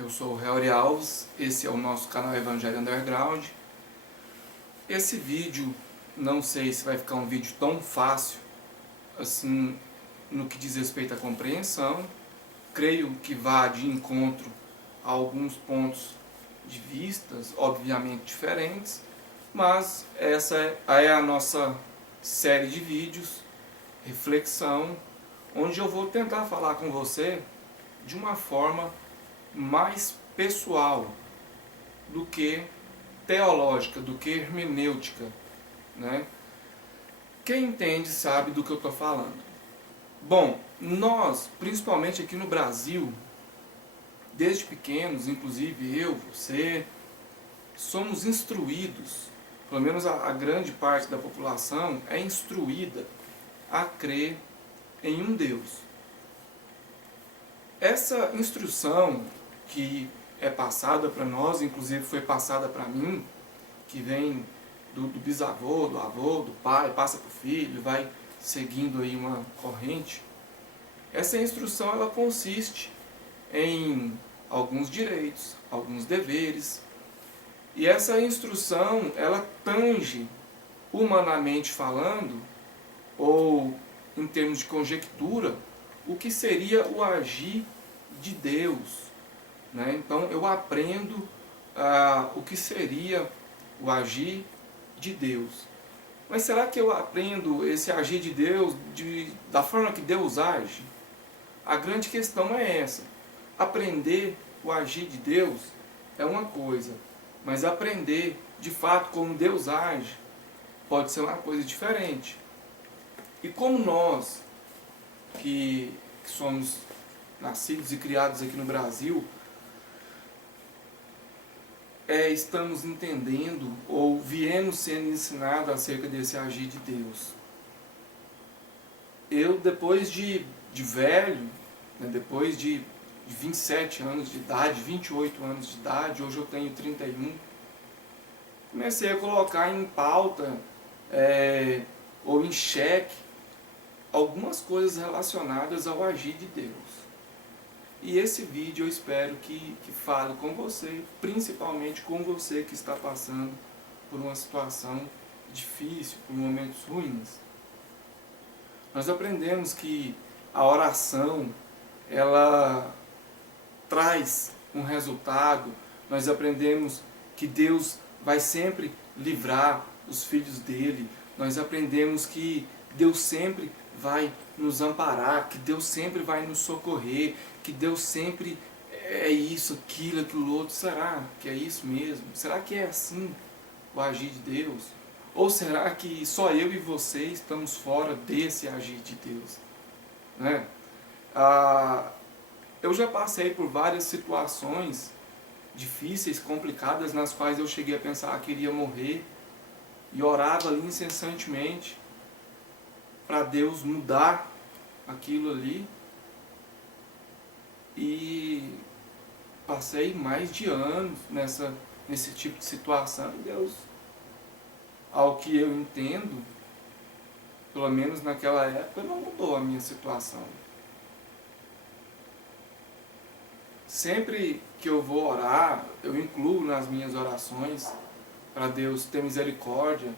Eu sou o Helry Alves, esse é o nosso canal Evangelho Underground. Esse vídeo, não sei se vai ficar um vídeo tão fácil, assim, no que diz respeito à compreensão. Creio que vá de encontro a alguns pontos de vistas, obviamente diferentes, mas essa é a nossa série de vídeos, reflexão, onde eu vou tentar falar com você de uma forma mais pessoal do que teológica, do que hermenêutica, né? Quem entende sabe do que eu estou falando. Bom, nós, principalmente aqui no Brasil, desde pequenos, inclusive eu, você, somos instruídos, pelo menos a grande parte da população é instruída a crer em um Deus. Essa instrução que é passada para nós, inclusive foi passada para mim, que vem do bisavô, do avô, do pai, passa para o filho, vai seguindo aí uma corrente. Essa instrução ela consiste em alguns direitos, alguns deveres. E essa instrução ela tange, humanamente falando, ou em termos de conjectura, o que seria o agir de Deus, né? Então eu aprendo o que seria o agir de Deus. Mas será que eu aprendo esse agir de Deus da forma que Deus age? A grande questão é essa. Aprender o agir de Deus é uma coisa, mas aprender de fato como Deus age pode ser uma coisa diferente. E como nós, que somos nascidos e criados aqui no Brasil, estamos entendendo ou viemos sendo ensinados acerca desse agir de Deus. Eu, depois de velho, né, depois de 27 anos de idade, 28 anos de idade, hoje eu tenho 31, comecei a colocar em pauta ou em xeque algumas coisas relacionadas ao agir de Deus. E esse vídeo eu espero que fale com você, principalmente com você que está passando por uma situação difícil, por momentos ruins. Nós aprendemos que a oração, ela traz um resultado. Nós aprendemos que Deus vai sempre livrar os filhos dele. Nós aprendemos que Deus sempre vai nos amparar, que Deus sempre vai nos socorrer, que Deus sempre é isso, aquilo outro. Será que é isso mesmo? Será que é assim o agir de Deus? Ou será que só eu e você estamos fora desse agir de Deus? Né? Eu já passei por várias situações difíceis, complicadas, nas quais eu cheguei a pensar que iria morrer e orava ali incessantemente para Deus mudar aquilo ali. E passei mais de anos nesse tipo de situação. E Deus, ao que eu entendo, pelo menos naquela época, não mudou a minha situação. Sempre que eu vou orar, eu incluo nas minhas orações para Deus ter misericórdia,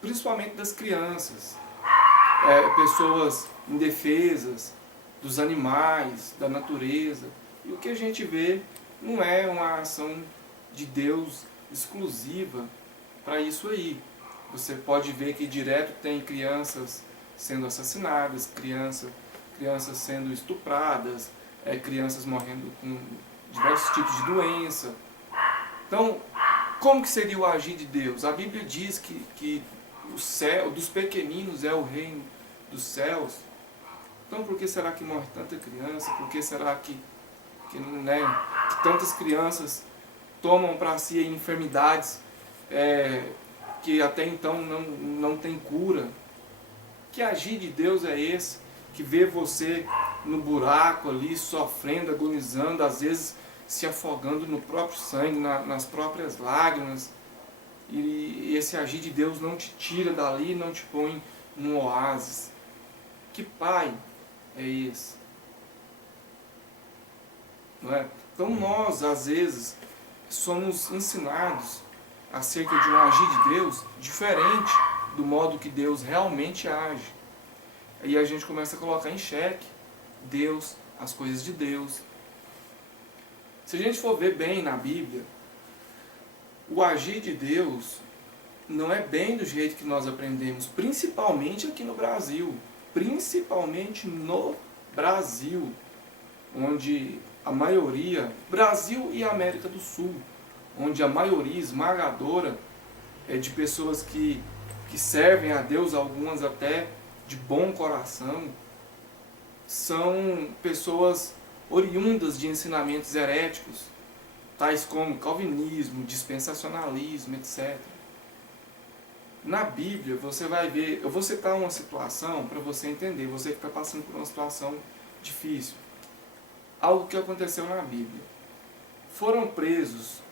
principalmente das crianças, pessoas indefesas, dos animais, da natureza. E o que a gente vê não é uma ação de Deus exclusiva para isso aí. Você pode ver que direto tem crianças sendo assassinadas, crianças sendo estupradas, crianças morrendo com diversos tipos de doença. Então, como que seria o agir de Deus? A Bíblia diz que o céu dos pequeninos é o reino dos céus. Então, por que será que morre tanta criança? Por que será que tantas crianças tomam para si enfermidades que até então não tem cura? Que agir de Deus é esse? Que vê você no buraco ali, sofrendo, agonizando, às vezes se afogando no próprio sangue, nas próprias lágrimas. E esse agir de Deus não te tira dali, não te põe num oásis. Que pai é esse? não é? Então nós, às vezes, somos ensinados acerca de um agir de Deus diferente do modo que Deus realmente age. E a gente começa a colocar em xeque Deus, as coisas de Deus. Se a gente for ver bem na Bíblia, o agir de Deus não é bem do jeito que nós aprendemos, principalmente aqui no Brasil. Principalmente no Brasil, onde a maioria, Brasil e América do Sul, onde a maioria esmagadora é de pessoas que servem a Deus, algumas até de bom coração, são pessoas oriundas de ensinamentos heréticos, tais como calvinismo, dispensacionalismo, etc. Na Bíblia você vai ver, eu vou citar uma situação para você entender, você que está passando por uma situação difícil. Algo que aconteceu na Bíblia. Foram presos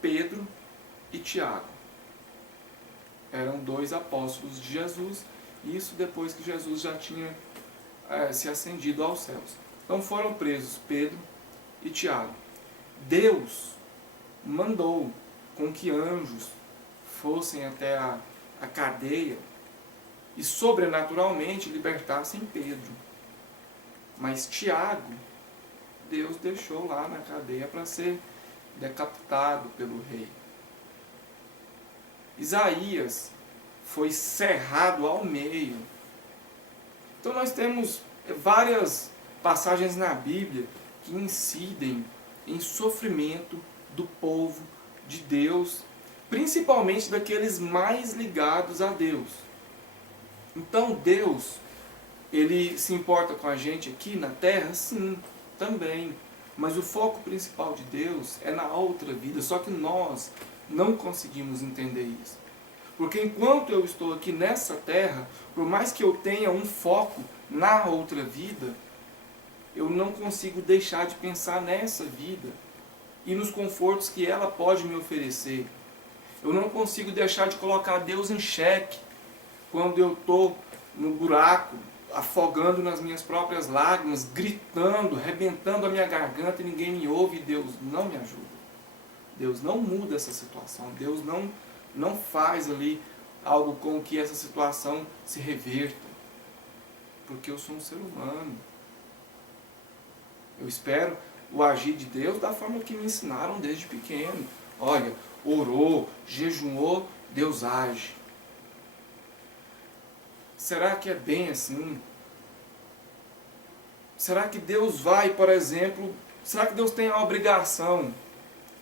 Pedro e Tiago. Eram 2 apóstolos de Jesus, isso depois que Jesus já tinha se ascendido aos céus. Então foram presos Pedro e Tiago. Deus mandou com que anjos fossem até a cadeia e sobrenaturalmente libertassem Pedro. Mas Tiago, Deus deixou lá na cadeia para ser decapitado pelo rei. Isaías foi cerrado ao meio. Então nós temos várias passagens na Bíblia que incidem em sofrimento do povo de Deus, principalmente daqueles mais ligados a Deus. Então Deus, Ele se importa com a gente aqui na terra? Sim, também. Mas o foco principal de Deus é na outra vida, só que nós não conseguimos entender isso. Porque enquanto eu estou aqui nessa terra, por mais que eu tenha um foco na outra vida, eu não consigo deixar de pensar nessa vida e nos confortos que ela pode me oferecer. Eu não consigo deixar de colocar Deus em xeque quando eu estou no buraco, afogando nas minhas próprias lágrimas, gritando, rebentando a minha garganta e ninguém me ouve e Deus não me ajuda. Deus não muda essa situação. Deus não faz ali algo com que essa situação se reverta. Porque eu sou um ser humano. Eu espero o agir de Deus da forma que me ensinaram desde pequeno. Olha, orou, jejuou, Deus age. Será que é bem assim? Será que Deus vai, por exemplo, será que Deus tem a obrigação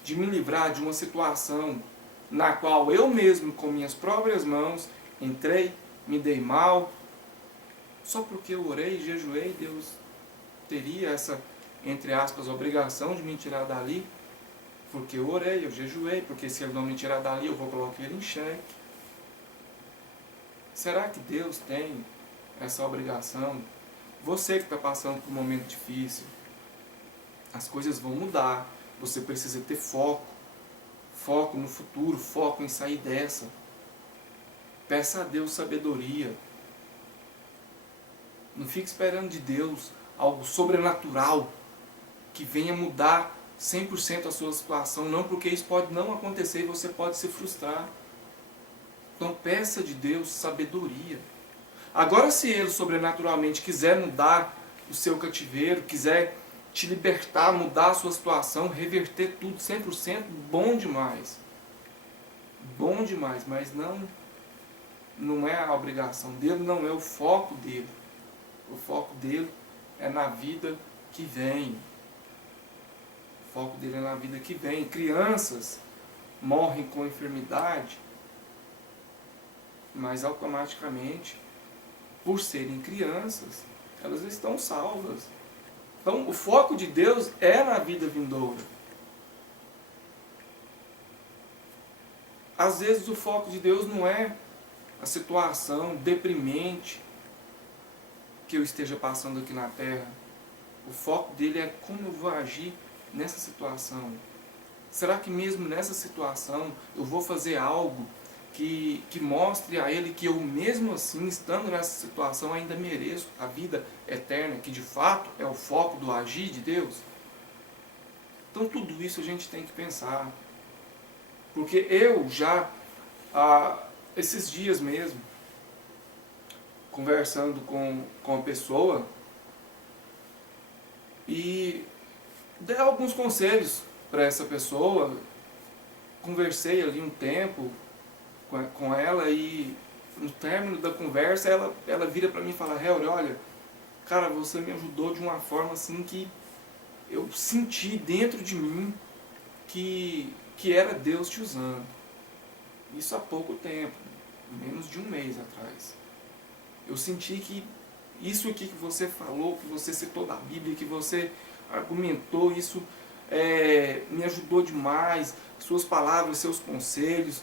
de me livrar de uma situação na qual eu mesmo, com minhas próprias mãos, entrei, me dei mal, só porque eu orei, jejuei, Deus teria essa, entre aspas, obrigação de me tirar dali? Porque eu orei, eu jejuei, porque se Ele não me tirar dali, eu vou colocar Ele em xeque. Será que Deus tem essa obrigação? Você que está passando por um momento difícil, as coisas vão mudar. Você precisa ter foco. Foco no futuro, foco em sair dessa. Peça a Deus sabedoria. Não fique esperando de Deus algo sobrenatural que venha mudar 100% a sua situação. Não, porque isso pode não acontecer e você pode se frustrar. Então peça de Deus sabedoria. Agora, se Ele sobrenaturalmente quiser mudar o seu cativeiro, quiser te libertar, mudar a sua situação, reverter tudo 100%, bom demais. Bom demais, mas não é a obrigação dele, não é o foco dele. O foco dele é na vida que vem. O foco dele é na vida que vem. Crianças morrem com enfermidade, mas automaticamente, por serem crianças, elas estão salvas. Então, o foco de Deus é na vida vindoura. Às vezes, o foco de Deus não é a situação deprimente que eu esteja passando aqui na terra. O foco dele é como eu vou agir nessa situação. Será que mesmo nessa situação eu vou fazer algo que mostre a Ele que eu mesmo assim, estando nessa situação, ainda mereço a vida eterna, que de fato é o foco do agir de Deus? Então tudo isso a gente tem que pensar. Porque eu já, esses dias mesmo, conversando com a pessoa, e dei alguns conselhos para essa pessoa, conversei ali um tempo com ela e no término da conversa ela vira para mim e fala: Helder, olha, cara, você me ajudou de uma forma assim que eu senti dentro de mim que era Deus te usando. Isso há pouco tempo, menos de um mês atrás. Eu senti que isso aqui que você falou, que você citou da Bíblia, que você argumentou, isso me ajudou demais. Suas palavras, seus conselhos,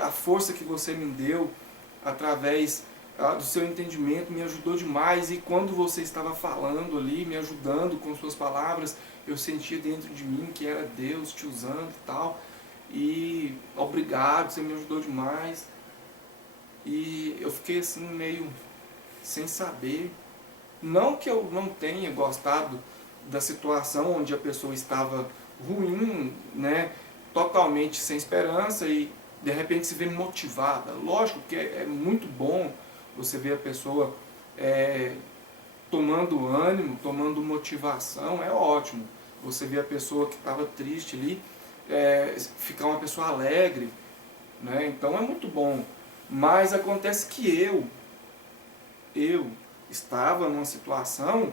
a força que você me deu através do seu entendimento me ajudou demais. E quando você estava falando ali, me ajudando com suas palavras, eu sentia dentro de mim que era Deus te usando e tal. E obrigado, você me ajudou demais. E eu fiquei assim meio sem saber. Não que eu não tenha gostado da situação onde a pessoa estava ruim, né, totalmente sem esperança e de repente se vê motivada. Lógico que é muito bom você ver a pessoa tomando ânimo, tomando motivação, é ótimo. Você vê a pessoa que estava triste ali, ficar uma pessoa alegre, né? Então é muito bom. Mas acontece que eu estava numa situação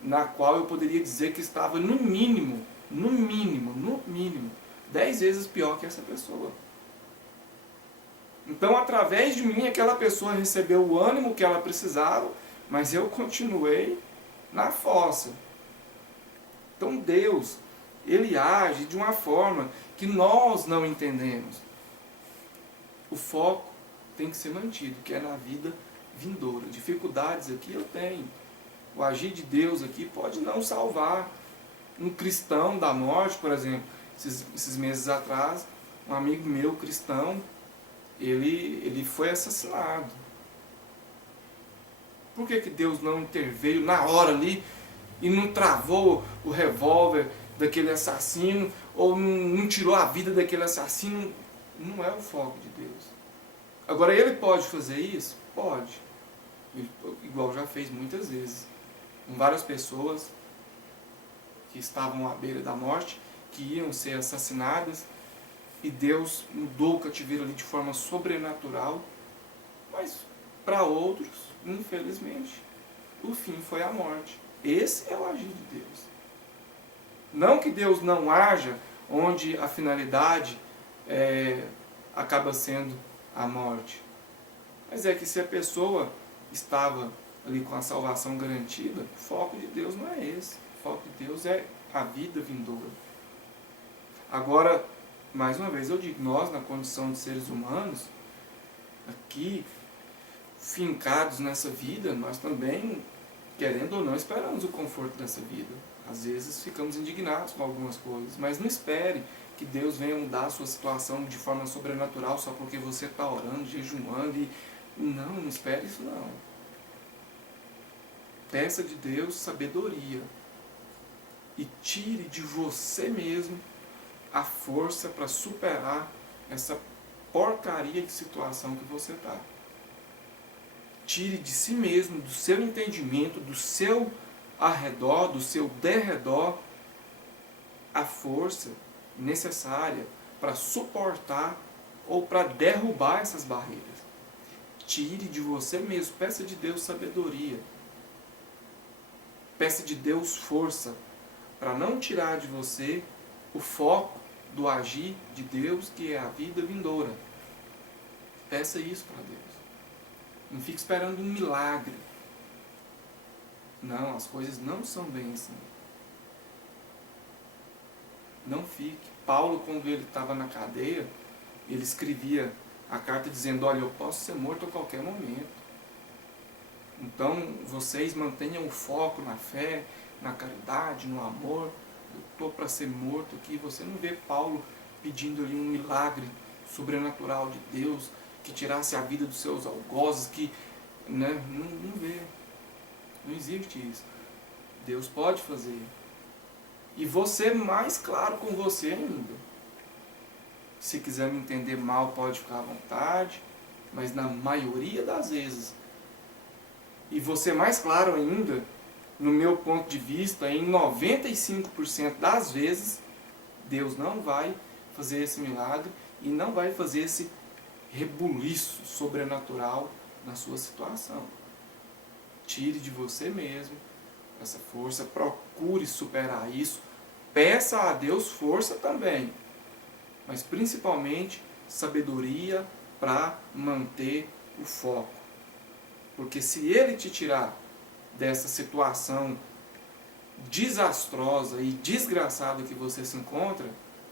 na qual eu poderia dizer que estava no mínimo, 10 vezes pior que essa pessoa. Então, através de mim, aquela pessoa recebeu o ânimo que ela precisava, mas eu continuei na fossa. Então, Deus, Ele age de uma forma que nós não entendemos. O foco tem que ser mantido, que é na vida vindoura. Dificuldades aqui eu tenho. O agir de Deus aqui pode não salvar um cristão da morte, por exemplo. Esses meses atrás, um amigo meu cristão, ele foi assassinado. Por que Deus não interveio na hora ali e não travou o revólver daquele assassino ou não tirou a vida daquele assassino? Não é o foco de Deus. Agora, ele pode fazer isso? Pode. Ele, igual já fez muitas vezes. Com várias pessoas que estavam à beira da morte, que iam ser assassinadas, e Deus mudou o cativeiro ali de forma sobrenatural. Mas para outros, infelizmente, o fim foi a morte. Esse é o agir de Deus. Não que Deus não haja onde a finalidade acaba sendo a morte. Mas é que se a pessoa estava ali com a salvação garantida, o foco de Deus não é esse. O foco de Deus é a vida vindoura. Agora, mais uma vez eu digo, nós na condição de seres humanos, aqui, fincados nessa vida, nós também, querendo ou não, esperamos o conforto dessa vida. Às vezes ficamos indignados com algumas coisas, mas não espere que Deus venha mudar a sua situação de forma sobrenatural só porque você está orando, jejuando e... Não espere isso não. Peça de Deus sabedoria e tire de você mesmo a força para superar essa porcaria de situação que você está. Tire de si mesmo, do seu entendimento, do seu arredor, do seu derredor, a força necessária para suportar ou para derrubar essas barreiras. Tire de você mesmo, peça de Deus sabedoria. Peça de Deus força para não tirar de você o foco do agir de Deus, que é a vida vindoura. Peça isso para Deus. Não fique esperando um milagre. Não, as coisas não são bem assim. Não fique. Paulo, quando ele estava na cadeia, ele escrevia a carta dizendo: olha, eu posso ser morto a qualquer momento. Então, vocês mantenham o foco na fé, na caridade, no amor. Eu estou para ser morto aqui. Você não vê Paulo pedindo ali um milagre sobrenatural de Deus, que tirasse a vida dos seus algozes, que, né, não vê. Não existe isso. Deus pode fazer. E vou ser mais claro com você ainda. Se quiser me entender mal, pode ficar à vontade, mas na maioria das vezes, e vou ser mais claro ainda, no meu ponto de vista, em 95% das vezes, Deus não vai fazer esse milagre e não vai fazer esse rebuliço sobrenatural na sua situação. Tire de você mesmo essa força, procure superar isso, peça a Deus força também, mas principalmente sabedoria para manter o foco. Porque se Ele te tirar dessa situação desastrosa e desgraçada que você se encontra,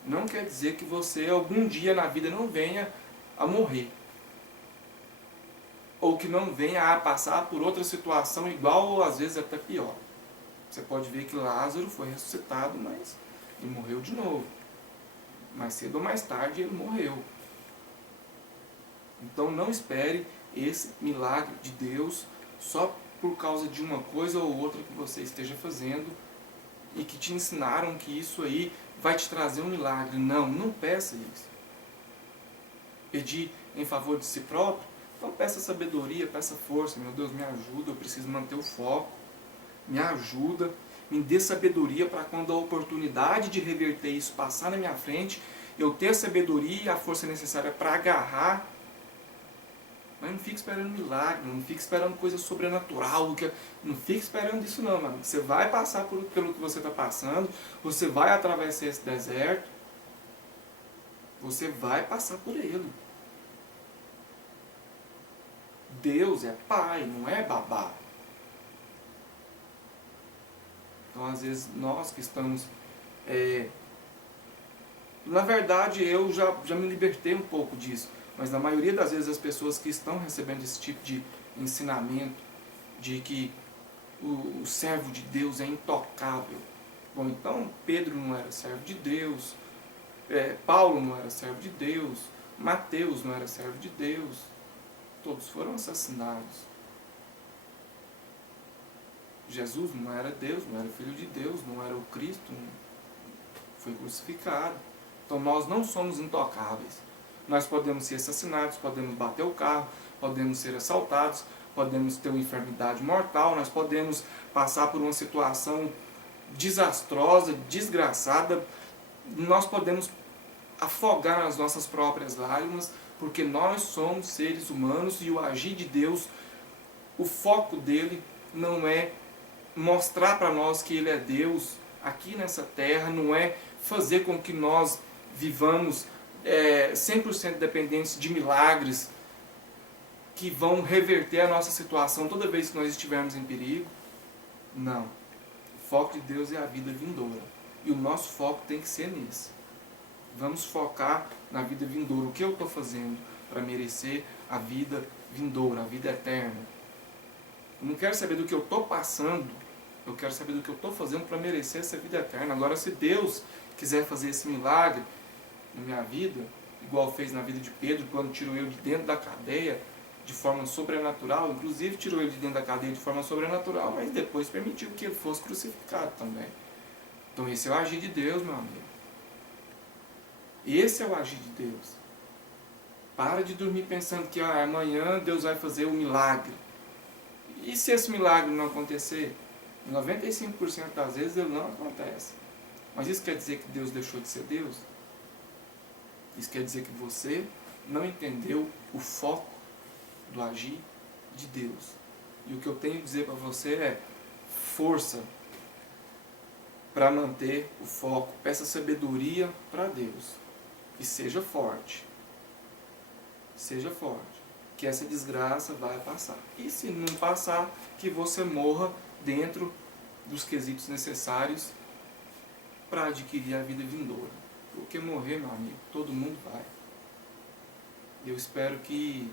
não quer dizer que você algum dia na vida não venha a morrer. Ou que não venha a passar por outra situação igual ou às vezes até pior. Você pode ver que Lázaro foi ressuscitado, mas ele morreu de novo. Mais cedo ou mais tarde ele morreu. Então não espere esse milagre de Deus só por causa de uma coisa ou outra que você esteja fazendo e que te ensinaram que isso aí vai te trazer um milagre. Não, não peça isso. Pedir em favor de si próprio, então peça sabedoria, peça força. Meu Deus, me ajuda, eu preciso manter o foco. Me ajuda, me dê sabedoria para quando a oportunidade de reverter isso passar na minha frente, eu ter a sabedoria e a força necessária para agarrar. Mas não fique esperando milagre, não fique esperando coisa sobrenatural, não fique esperando isso não, mano. Você vai passar pelo que você está passando, você vai atravessar esse deserto, você vai passar por ele. Deus é pai, não é babá. Então, às vezes, nós que estamos... Na verdade, eu já me libertei um pouco disso. Mas, na maioria das vezes, as pessoas que estão recebendo esse tipo de ensinamento, de que o servo de Deus é intocável. Bom, então, Pedro não era servo de Deus, Paulo não era servo de Deus, Mateus não era servo de Deus. Todos foram assassinados. Jesus não era Deus, não era Filho de Deus, não era o Cristo, foi crucificado. Então nós não somos intocáveis. Nós podemos ser assassinados, podemos bater o carro, podemos ser assaltados, podemos ter uma enfermidade mortal, nós podemos passar por uma situação desastrosa, desgraçada, nós podemos afogar as nossas próprias lágrimas, porque nós somos seres humanos e o agir de Deus, o foco dele não é mostrar para nós que Ele é Deus aqui nessa terra, não é fazer com que nós vivamos 100% dependentes de milagres que vão reverter a nossa situação toda vez que nós estivermos em perigo. Não. O foco de Deus é a vida vindoura. E o nosso foco tem que ser nesse. Vamos focar na vida vindoura. O que eu estou fazendo para merecer a vida vindoura, a vida eterna? Eu não quero saber do que eu estou passando, eu quero saber do que eu estou fazendo para merecer essa vida eterna. Agora, se Deus quiser fazer esse milagre na minha vida, igual fez na vida de Pedro, quando tirou ele de dentro da cadeia, de forma sobrenatural, inclusive tirou ele de dentro da cadeia de forma sobrenatural, mas depois permitiu que ele fosse crucificado também. Então esse é o agir de Deus, meu amigo. Esse é o agir de Deus. Para de dormir pensando que amanhã Deus vai fazer um milagre. E se esse milagre não acontecer? 95% das vezes ele não acontece. Mas isso quer dizer que Deus deixou de ser Deus? Isso quer dizer que você não entendeu o foco do agir de Deus. E o que eu tenho a dizer para você é força para manter o foco. Peça sabedoria para Deus. E seja forte. Seja forte. Que essa desgraça vai passar. E se não passar, que você morra dentro dos quesitos necessários para adquirir a vida vindoura. Porque morrer, meu amigo, todo mundo vai. Eu espero que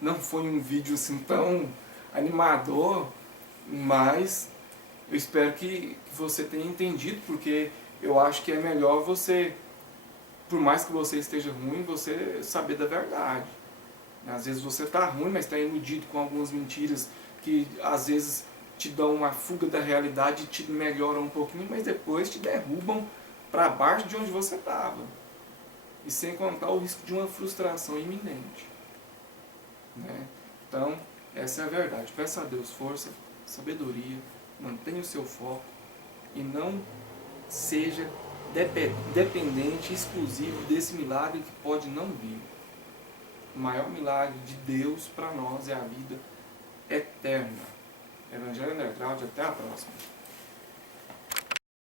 não foi um vídeo assim tão animador, mas eu espero que você tenha entendido, porque eu acho que é melhor você, por mais que você esteja ruim, você saber da verdade. Às vezes você está ruim, mas está iludido com algumas mentiras que às vezes te dão uma fuga da realidade e te melhoram um pouquinho, mas depois te derrubam para baixo de onde você estava. E sem contar o risco de uma frustração iminente. Né? Então, essa é a verdade. Peça a Deus força, sabedoria, mantenha o seu foco e não seja dependente, exclusivo desse milagre que pode não vir. O maior milagre de Deus para nós é a vida eterna. Evangelho Underground, até a próxima.